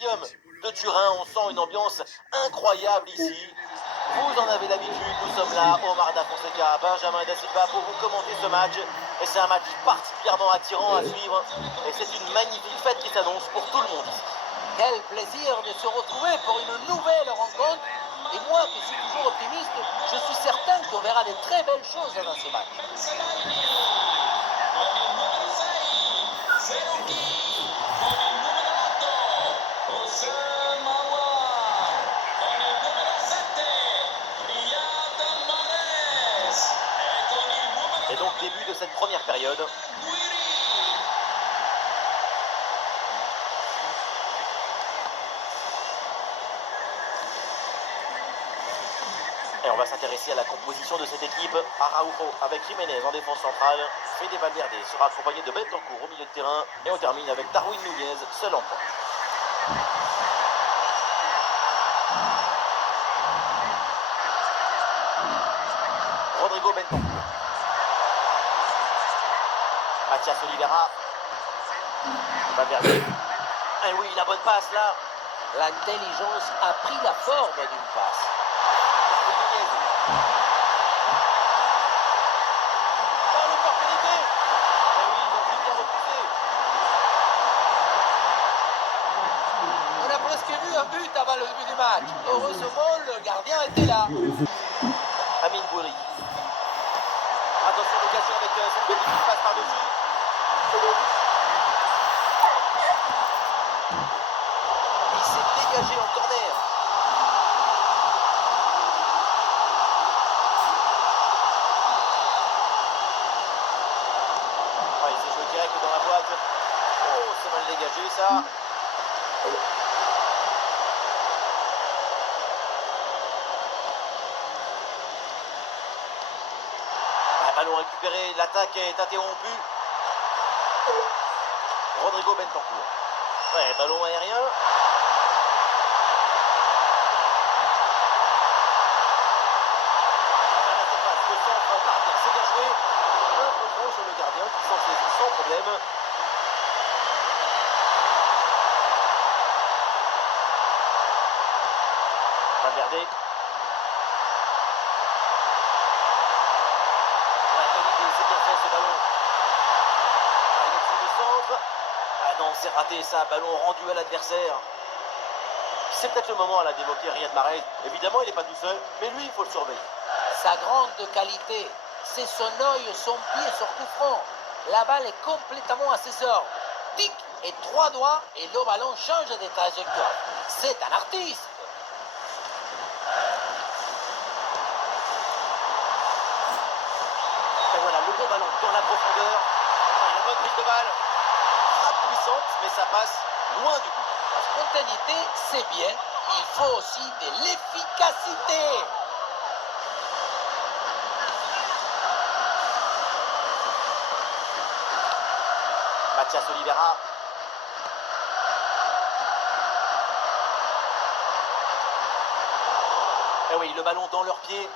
De Turin, on sent une ambiance incroyable ici. Vous en avez l'habitude, nous sommes là, Omar Da Fonseca, Benjamin Da Silva pour vous commenter ce match. Et c'est un match particulièrement attirant à suivre. Et c'est une magnifique fête qui s'annonce pour tout le monde ici. Quel plaisir de se retrouver pour une nouvelle rencontre. Et moi qui suis toujours optimiste, je suis certain qu'on verra de très belles choses dans ce match. Et donc début de cette première période. Et on va s'intéresser à la composition de cette équipe. Araujo avec Jiménez en défense centrale. Fede Valverde sera accompagné de Bentancur au milieu de terrain. Et on termine avec Darwin Núñez seul en pointe. Rodrigo Bentancur. Mathias Oliveira. Valverde. Et oui, la bonne passe là. L'intelligence a pris la forme d'une passe. On a presque vu un but avant le début du match. Heureusement, le gardien était là. Amine Gouiri. Attention, l'occasion avec cette petite passe par-dessus. Il s'est dégagé en corner. Ouais, il s'est joué direct dans la boîte. Oh, c'est mal dégagé ça. Ballon récupéré, l'attaque est interrompue. Rodrigo Bentancur. Ouais, ballon aérien. Le centre parvient, c'est bien joué. Un peu trop sur le gardien qui s'en saisit sans problème. Valverde. Ce ballon. Il est le centre. Ah non, c'est raté ça, ballon rendu à l'adversaire. C'est peut-être le moment là d'évoquer Riyad Mahrez. Évidemment, il n'est pas tout seul, mais lui, il faut le surveiller. Sa grande qualité, c'est son œil, son pied sur coup franc. La balle est complètement à ses ordres. Tic et 3 doigts et le ballon change de trajectoire. C'est un artiste. Et voilà, le beau ballon dans la profondeur. La bonne prise de balle. Frappe puissante, mais ça passe loin du but. La spontanéité, c'est bien. Il faut aussi de l'efficacité. Mathias Oliveira. Et oui, le ballon dans leurs pieds.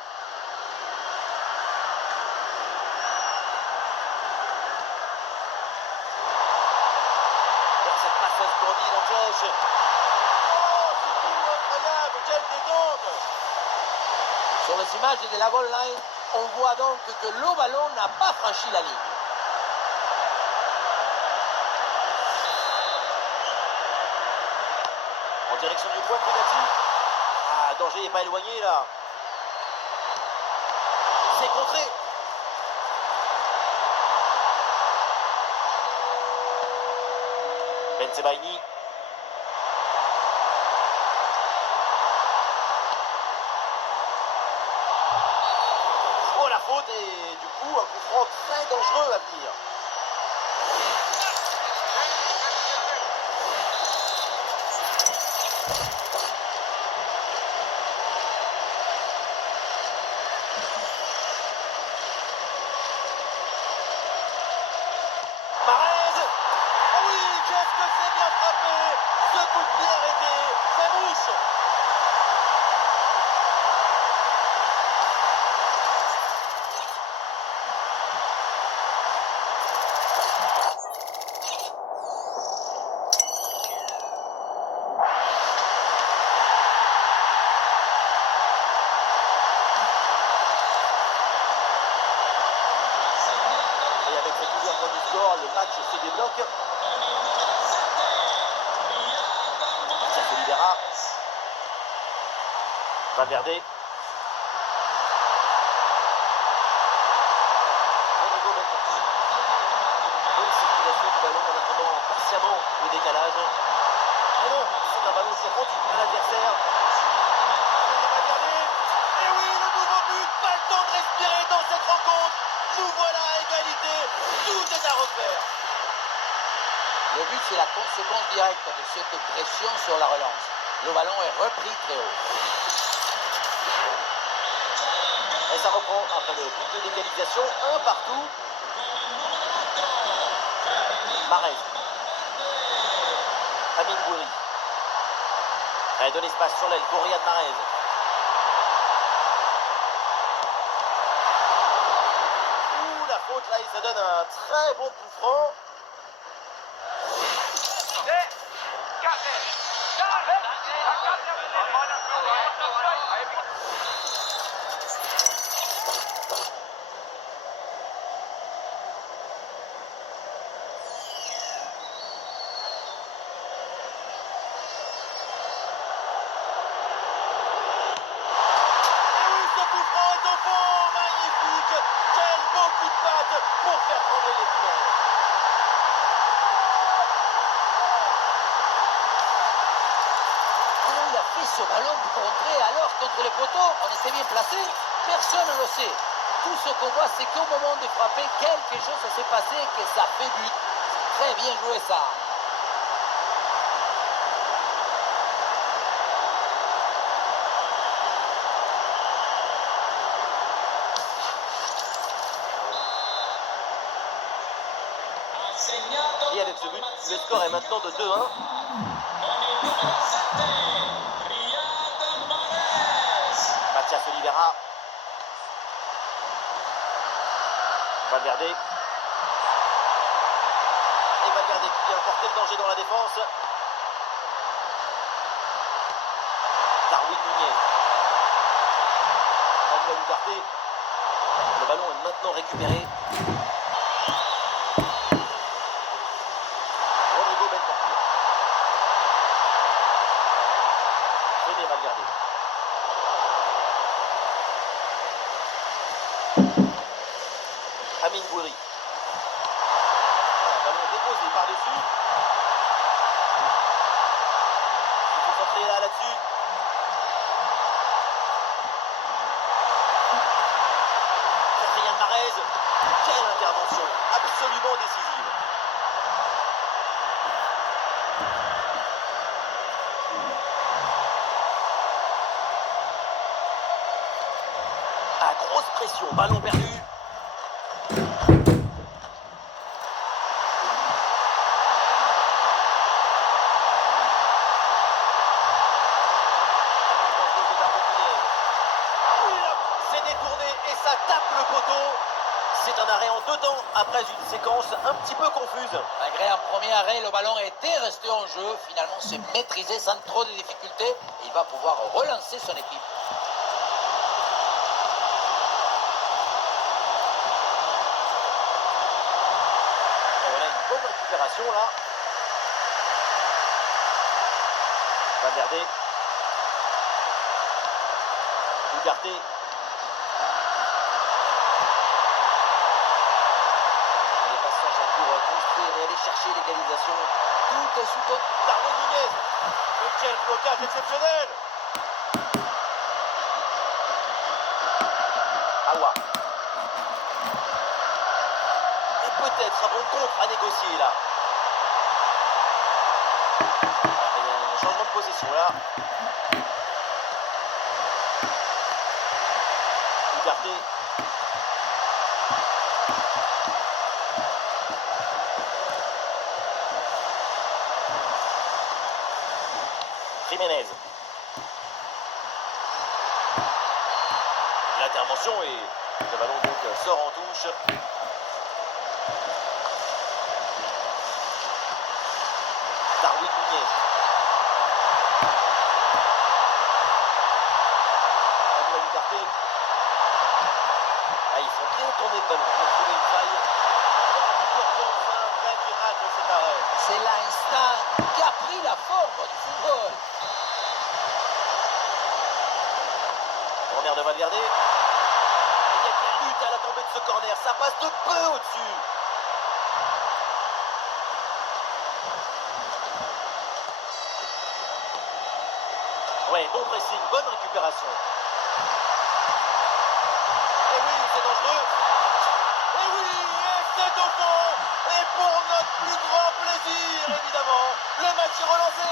Cette passeuse splendide en cloche. Oh, c'est tout incroyable, quelle détente! Sur les images de la goal line, on voit donc que le ballon n'a pas franchi la ligne. En direction du point de pénalty. Ah, danger n'est pas éloigné là. C'est contré. Bensebaini. Oh la faute et du coup un coup franc très dangereux à venir. Mahrez. Oh oui, qu'est-ce que c'est bien frappé. Ce coup de pied arrêté, ça mouche. Valverde. Rodrigo Bentancur. Bonne circulation du ballon en attendant patiemment le décalage. Mais non, c'est un ballon qui est rendu à l'adversaire. Et oui, le nouveau but, pas le temps de respirer dans cette rencontre. Nous voilà à égalité, tout est à refaire. Le but, c'est la conséquence directe de cette pression sur la relance. Le ballon est repris très haut. Et ça reprend après le but de l'égalisation, un partout. Mahrez. Amine Gouiri. De l'espace sur l'aile pour Riyad Mahrez. Ouh, la faute là, et ça donne un très bon coup franc. Pour faire tomber les filets. Comment il a fait ce ballon pour rentrer alors contre le poteau? On était bien placé, personne ne le sait. Tout ce qu'on voit, c'est qu'au moment de frapper, quelque chose s'est passé et que ça fait but. Très bien joué ça. Et avec ce but, le score est maintenant de 2-1. Mathias Oliveira. Valverde. Et Valverde qui vient porter le danger dans la défense. Darwin Nunez. Manuel Ugarte. Le ballon est maintenant récupéré. Rodrigo Bentancur. Fede Valverde. Amine Gouiri. Ballon déposé par-dessus. Il faut centrer là-dessus. Riyad Mahrez. Quelle intervention absolument décisive. À grosse pression, ballon perdu. C'est détourné et ça tape le poteau. C'est un arrêt en 2 temps après une séquence un petit peu confuse. Malgré un premier arrêt, le ballon était resté en jeu. Finalement, se maîtriser sans trop de difficultés. Et il va pouvoir relancer son équipe. Et voilà une bonne récupération là. Valverde. Ugarte. Pour construire et aller chercher l'égalisation. Tout est sous compte. Darwin Nunez. Et quel blocage exceptionnel. Awa. Et peut-être un bon contre à négocier là. Il y a un changement de possession là. Ugarte. Jiménez. L'intervention et le ballon donc sort en touche. Darwin Nunez. Manuel Ugarte. Ah, ils font bien tourner le ballon pour trouver une faille. Enfin, un vrai miracle cet arrêt. C'est l'instant qui a pris la forme du football. de Valverde. Il y a bien lutte à la tombée de ce corner. Ça passe de peu au-dessus. Ouais, bon pressing, bonne récupération. Et oui, c'est dangereux. Et oui, et c'est au fond. Et pour notre plus grand plaisir, évidemment, le match est relancé.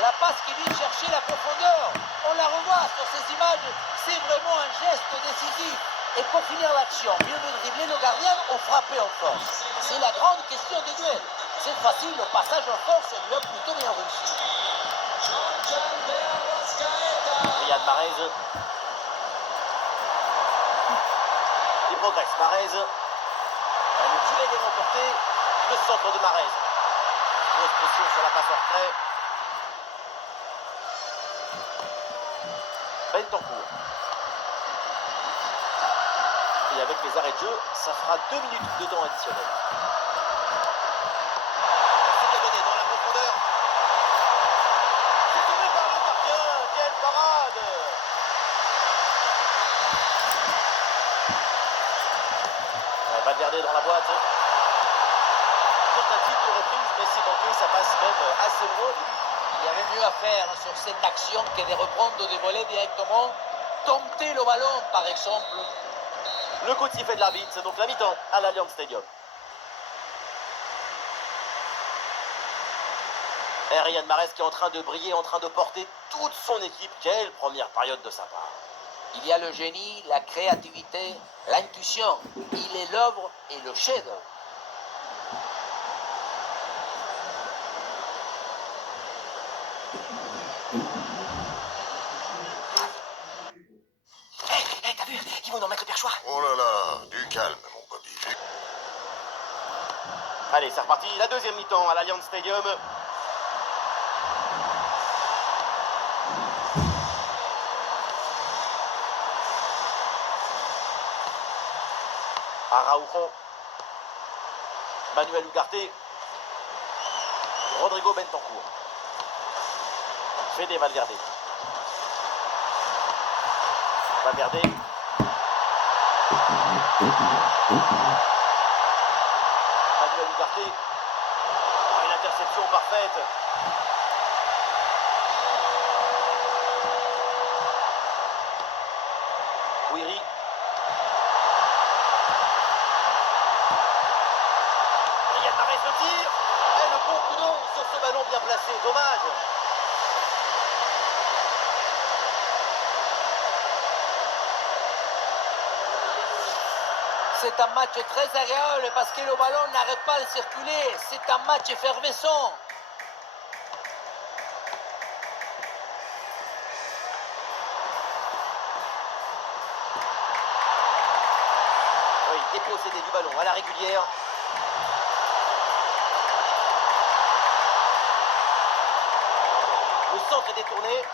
La passe qui vient chercher la profondeur. On la revoit sur ces images. C'est vraiment un geste décisif. Et pour finir l'action, mieux vaut dribbler le gardien ou frapper en force. C'est la grande question du duel. Cette fois-ci, le passage en force lui a plutôt bien réussi. Riyad Mahrez. Il progresse. Mahrez. Le duel est remporté. Le centre de Mahrez. Grosse pression sur la passe en retrait. Bentancur. Et avec les arrêts de jeu, ça fera 2 minutes de temps additionnel. C'est bien donné dans la profondeur. C'est tombé par le gardien. Quelle parade! Valverde dans la boîte. Tentative de reprise, mais c'est manqué, ça passe même assez loin. Il y avait mieux à faire sur cette action que de reprendre des volets directement. Dompter le ballon, par exemple. Le coup de sifflet de l'arbitre, c'est donc la mi-temps à l'Allianz Stadium. Et Riyad Mahrez qui est en train de briller, en train de porter toute son équipe. Quelle première période de sa part. Il y a le génie, la créativité, l'intuition. Il est l'œuvre et le chef-d'œuvre. T'as vu? Ils vont nous remettre le perchoir. Oh là là, du calme, mon Bobby. Allez, c'est reparti. La deuxième mi-temps à l'Allianz Stadium. Araujo. Manuel Ugarte. Rodrigo Bentancur. Fede Valverde. Valverde. Manuel Ugarte. Oh, une interception parfaite. Guiri. Riyad Mahrez le tire. Et le bon coup d'eau sur ce ballon bien placé. Dommage. C'est un match très agréable parce que le ballon n'arrête pas de circuler. C'est un match effervescent. Oui, dépossédé du ballon à la régulière. Le centre est détourné.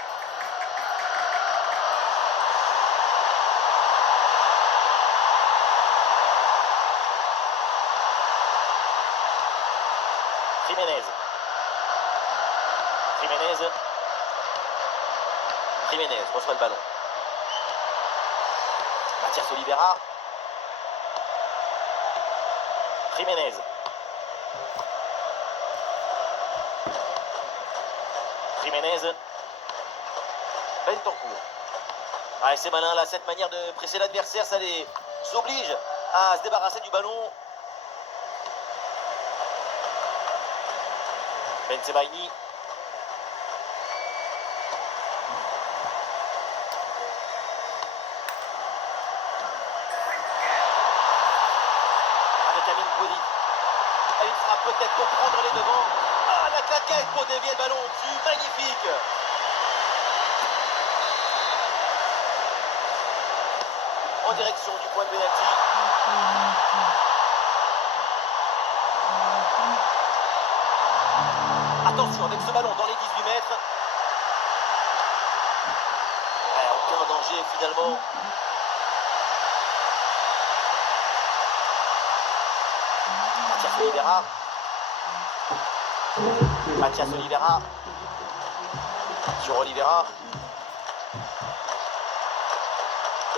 Jiménez. Jiménez reçoit le ballon. Mathias Oliveira. Jiménez. Bentancur. Ah, c'est malin là, cette manière de presser l'adversaire, ça les oblige à se débarrasser du ballon. Bensebaini. Avec Amine Gouiri. Ah, une frappe peut-être pour prendre les devants. Ah, la claquette pour dévier le ballon au-dessus. Magnifique. En direction du point de pénalty. Attention avec ce ballon dans les 18 mètres. Aucun danger finalement. Mathias Oliveira. Mathias Oliveira. Sur Oliveira.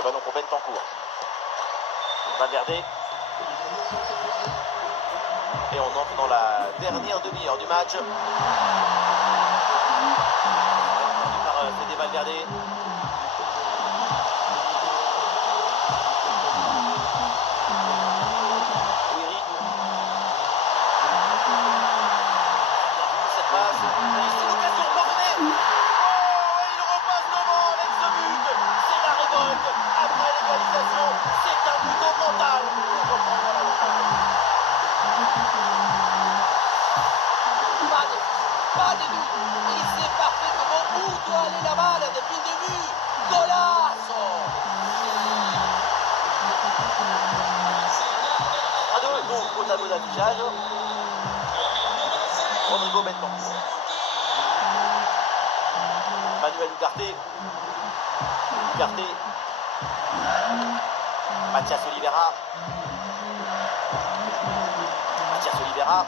ballon pour Bentancur. Valverde. Et on entre dans la dernière demi-heure du match. Par Fede Valverde. Ouiri. Cette passe. C'est l'occasion pardonnée. Oh, il repasse devant avec ce but. C'est la révolte. Après l'égalisation, c'est un but au mental pour reprendre la locale. Pas de but. Il sait parfaitement où doit aller la balle depuis le début. Golazo. 1-2, donc au tableau d'affichage. Rodrigo Bentancur. Manuel Ugarte. Ugarte. Mathias Oliveira. Mathias Oliveira.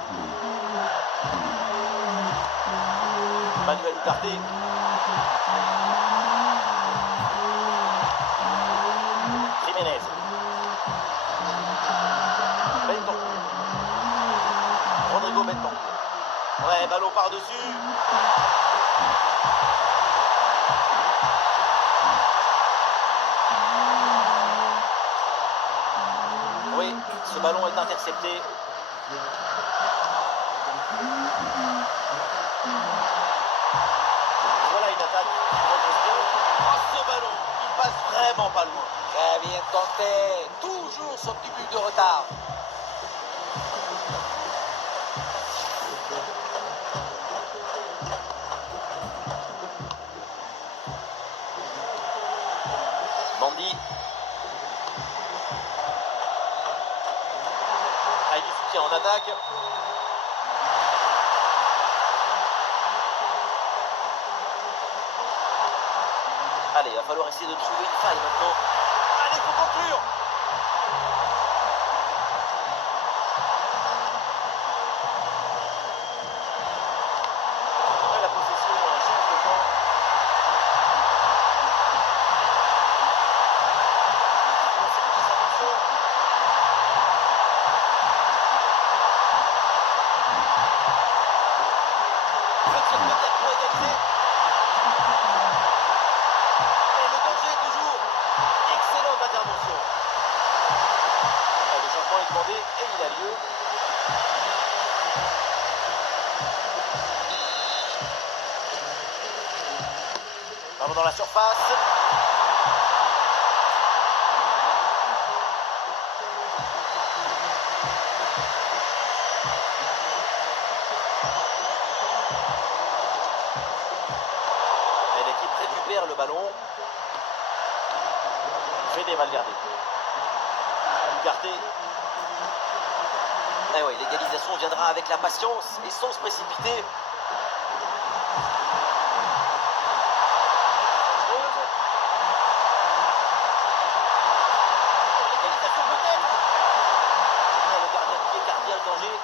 Manuel Ugarte. Jiménez. Bentancur. Rodrigo Bentancur. Ouais, ballon par-dessus. Oui, ce ballon est intercepté. Voilà une attaque qui progresse bien. Oh, ce ballon, il passe vraiment pas loin. Très bien tenté. Toujours son petit but de retard. Mandy. Avec du soutien en attaque. Allez, il va falloir essayer de trouver une faille maintenant. Allez, faut conclure. Après la possession, change de camp. Le tir peut-être pour égaliser. Et le danger toujours. Excellente intervention. Le changement est demandé et il a lieu. Ballon dans la surface. Et l'équipe récupère le ballon. Fede Valverde. Ugarte. Eh oui, l'égalisation viendra avec la patience et sans se précipiter. L'égalisation peut-être. Le gardien qui écarte bien le danger.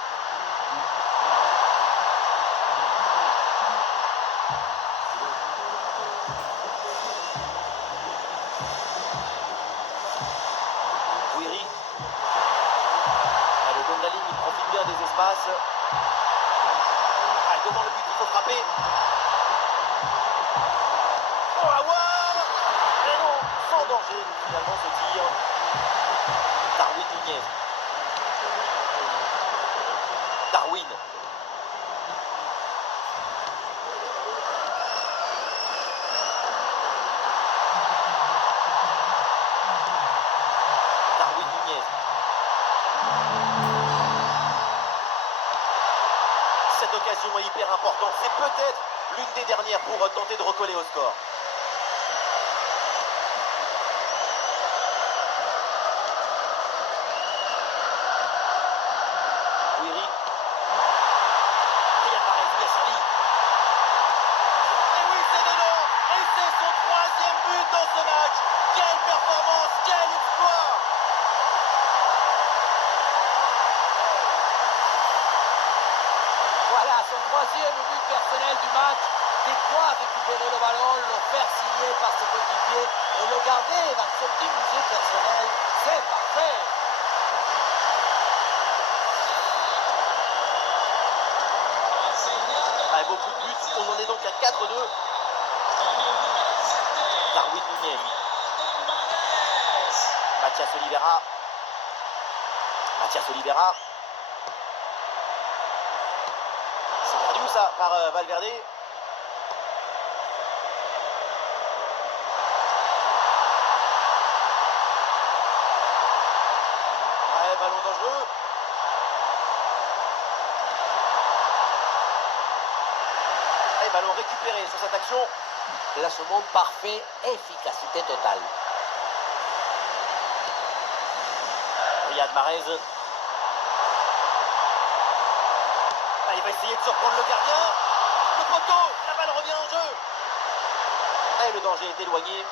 Ouiri. Le long de la ligne, il profite bien des espaces. Devant le but, il faut frapper. Oh, Aouar! Mais non, sans danger, finalement, ce tir. Darwin Nunez. Darwin. Darwin Nunez. Cette occasion est hyper importante. C'est peut-être l'une des dernières pour tenter de recoller au score. Ouiri. Riyad Mahrez qui a servi. Et oui, c'est dedans. Et c'est son troisième but dans ce match. Quelle performance, quel exploit! Voilà son troisième but personnel du match. Des 3 récupérer le ballon, le faire signer par ses coéquipiers et le garder dans son petit musée personnel. C'est parfait. Avec beaucoup de buts, on en est donc à 4-2. Darwin Nunez. Mathias Oliveira. Mathias Oliveira. C'est perdu ça par Valverde. Ouais, ballon dangereux. Et ballon récupéré sur cette action. Placement parfait, efficacité totale. Riyad Mahrez. Ah, il va essayer de surprendre le gardien. Le poteau, la balle revient en jeu. Et le danger est éloigné.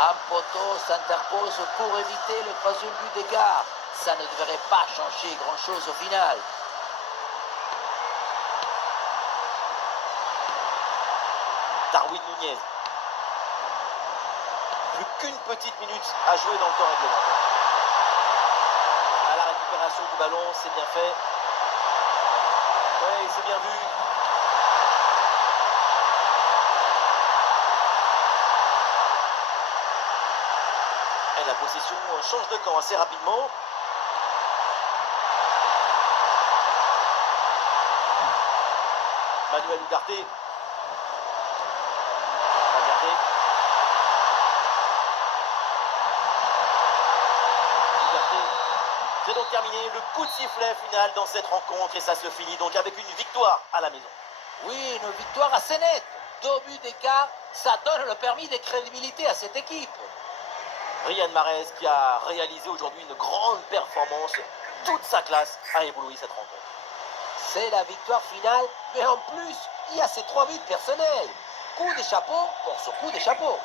Un poteau s'interpose pour éviter le troisième but d'écart. Ça ne devrait pas changer grand-chose au final. Darwin Nunez. Plus qu'une petite minute à jouer dans le temps réglementaire. À la récupération du ballon, c'est bien fait. Oui, c'est bien vu. Et la possession change de camp assez rapidement. Manuel Ugarte. Valverde. Ugarte. C'est donc terminé le coup de sifflet final dans cette rencontre et ça se finit donc avec une victoire à la maison. Oui, une victoire assez nette. 2 buts d'écart, ça donne le permis de crédibilité à cette équipe. Riyad Mahrez qui a réalisé aujourd'hui une grande performance. Toute sa classe a ébloui cette rencontre. C'est la victoire finale, mais en plus, il y a ces 3 buts personnels. Coup de chapeau pour ce coup de chapeau.